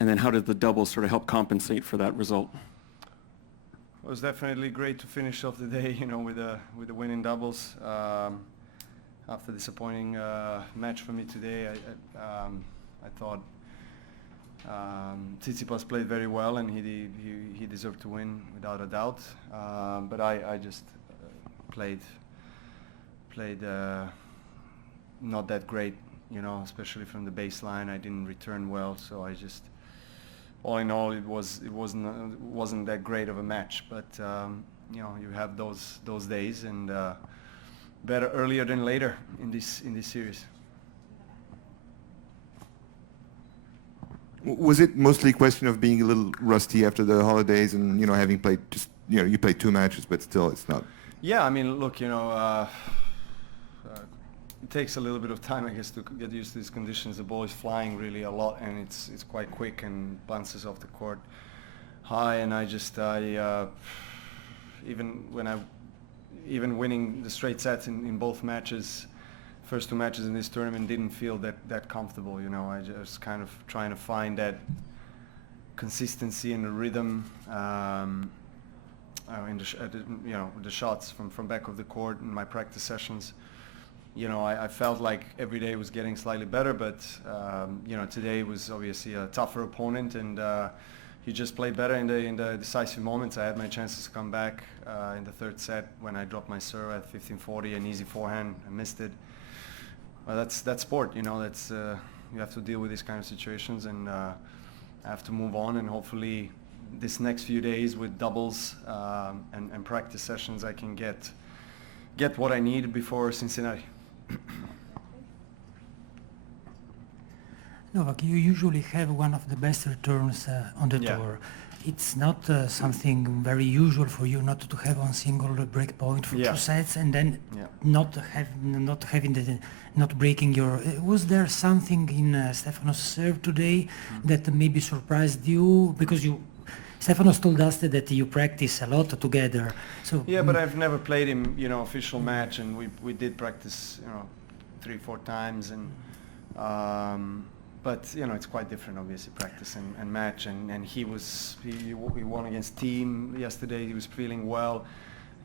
And then how did the doubles sort of help compensate for that result? It was definitely great to finish off the day, with a win in doubles. After disappointing match for me today, I thought Tsitsipas played very well, and he deserved to win without a doubt. But I just played not that great, especially from the baseline. I didn't return well, so I just, all in all, it wasn't that great of a match. But you have those days, and better earlier than later in this series. Was it mostly a question of being a little rusty after the holidays and having played just you played 2 matches, but still it's not? Yeah, I mean, look, it takes a little bit of time, I guess, to get used to these conditions. The ball is flying really a lot, and it's quite quick and bounces off the court high. And even winning the straight sets in both matches, first 2 matches in this tournament, didn't feel that comfortable. I just kind of trying to find that consistency and the rhythm in the shots from back of the court in my practice sessions. I felt like every day was getting slightly better, but today was obviously a tougher opponent, and he just played better in the decisive moments. I had my chances to come back in the third set when I dropped my serve at 15-40, an easy forehand. I missed it. Well, that's sport, that's you have to deal with these kind of situations, and I have to move on, and hopefully this next few days with doubles and practice sessions, I can get what I need before Cincinnati. Novak, you usually have one of the best returns on the tour. It's not something very usual for you not to have one single break point for 2 sets and then not breaking your. Was there something in Stefanos' serve today that maybe surprised you? Because Stefanos told us that you practice a lot together. So yeah, but I've never played him, official match, and we did practice, 3-4 times, and but it's quite different, obviously, practice and match. And he won against Team yesterday. He was feeling well.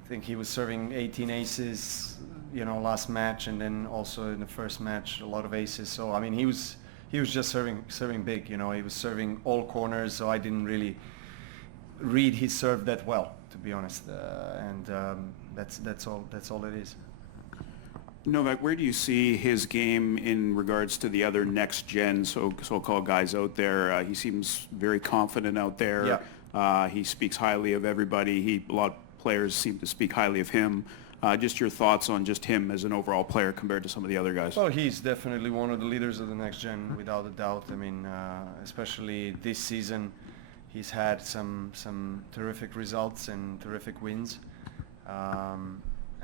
I think he was serving 18 aces, last match, and then also in the first match a lot of aces. So I mean, he was just serving big. He was serving all corners. So I didn't really read his serve that well, to be honest, and that's all it is. Novak, where do you see his game in regards to the other next gen so-called guys out there? He seems very confident out there. Yeah. He speaks highly of everybody. A lot of players seem to speak highly of him. Just your thoughts on just him as an overall player compared to some of the other guys. Well, he's definitely one of the leaders of the next gen, without a doubt. I mean, especially this season, he's had some terrific results and terrific wins,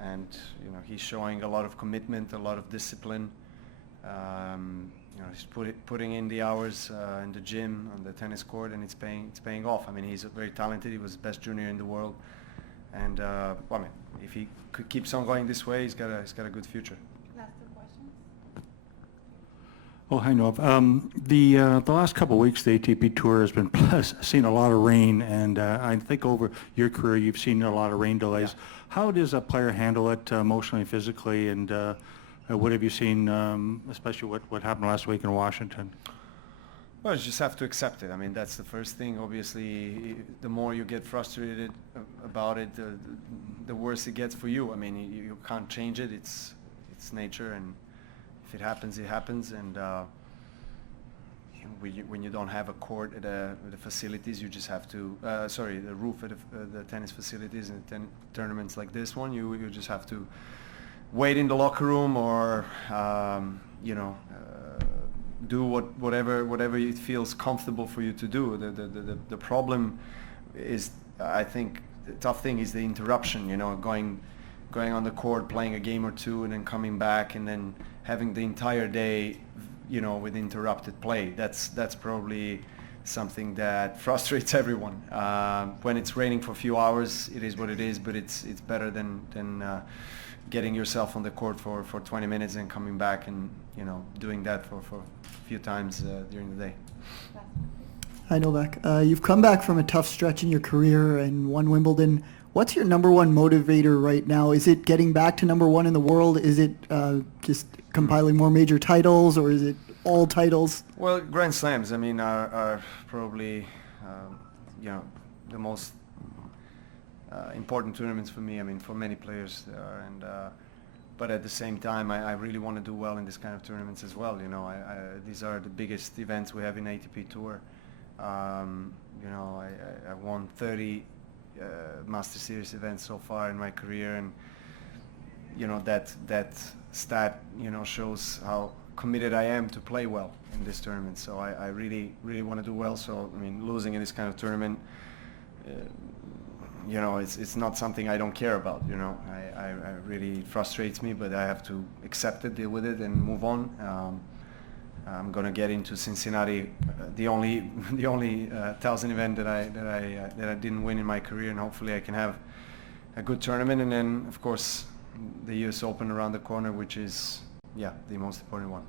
and he's showing a lot of commitment, a lot of discipline. He's putting in the hours in the gym, on the tennis court, and it's paying off. I mean, he's very talented. He was the best junior in the world, and if he keeps on going this way, he's got a good future. Last 2 questions. Oh, hi, Nov. The last couple of weeks, the ATP Tour has been seen a lot of rain, and I think over your career, you've seen a lot of rain delays. Yeah. How does a player handle it emotionally, physically, and what have you seen, especially what happened last week in Washington? Well, you just have to accept it. I mean, that's the first thing. Obviously, the more you get frustrated about it, the worse it gets for you. I mean, you can't change it. It's nature, and if it happens, it happens. And when you don't have a court at the facilities, you just have to, the roof at the tennis facilities and tournaments like this one, you just have to wait in the locker room or, do whatever it feels comfortable for you to do. The problem is, I think, the tough thing is the interruption, going on the court, playing a game or 2, and then coming back, and then having the entire day with interrupted play. That's probably something that frustrates everyone. When it's raining for a few hours, it is what it is, but it's better than getting yourself on the court for 20 minutes and coming back and doing that for a few times during the day. Hi, Novak. You've come back from a tough stretch in your career and won Wimbledon. What's your number one motivator right now? Is it getting back to number one in the world? Is it just compiling more major titles, or is it all titles? Well, Grand Slams, I mean, are probably, the most important tournaments for me. I mean, for many players, they are. And but at the same time, I really want to do well in this kind of tournaments as well. You know, these are the biggest events we have in ATP Tour. I won 30 Master Series events so far in my career, and that stat shows how committed I am to play well in this tournament. So I really want to do well. So I mean, losing in this kind of tournament, it's not something I don't care about. I really frustrates me, but I have to accept it, deal with it, and move on. I'm gonna get into Cincinnati, the only 1,000 event that I didn't win in my career, and hopefully I can have a good tournament. And then, of course, the U.S. Open around the corner, which is the most important one.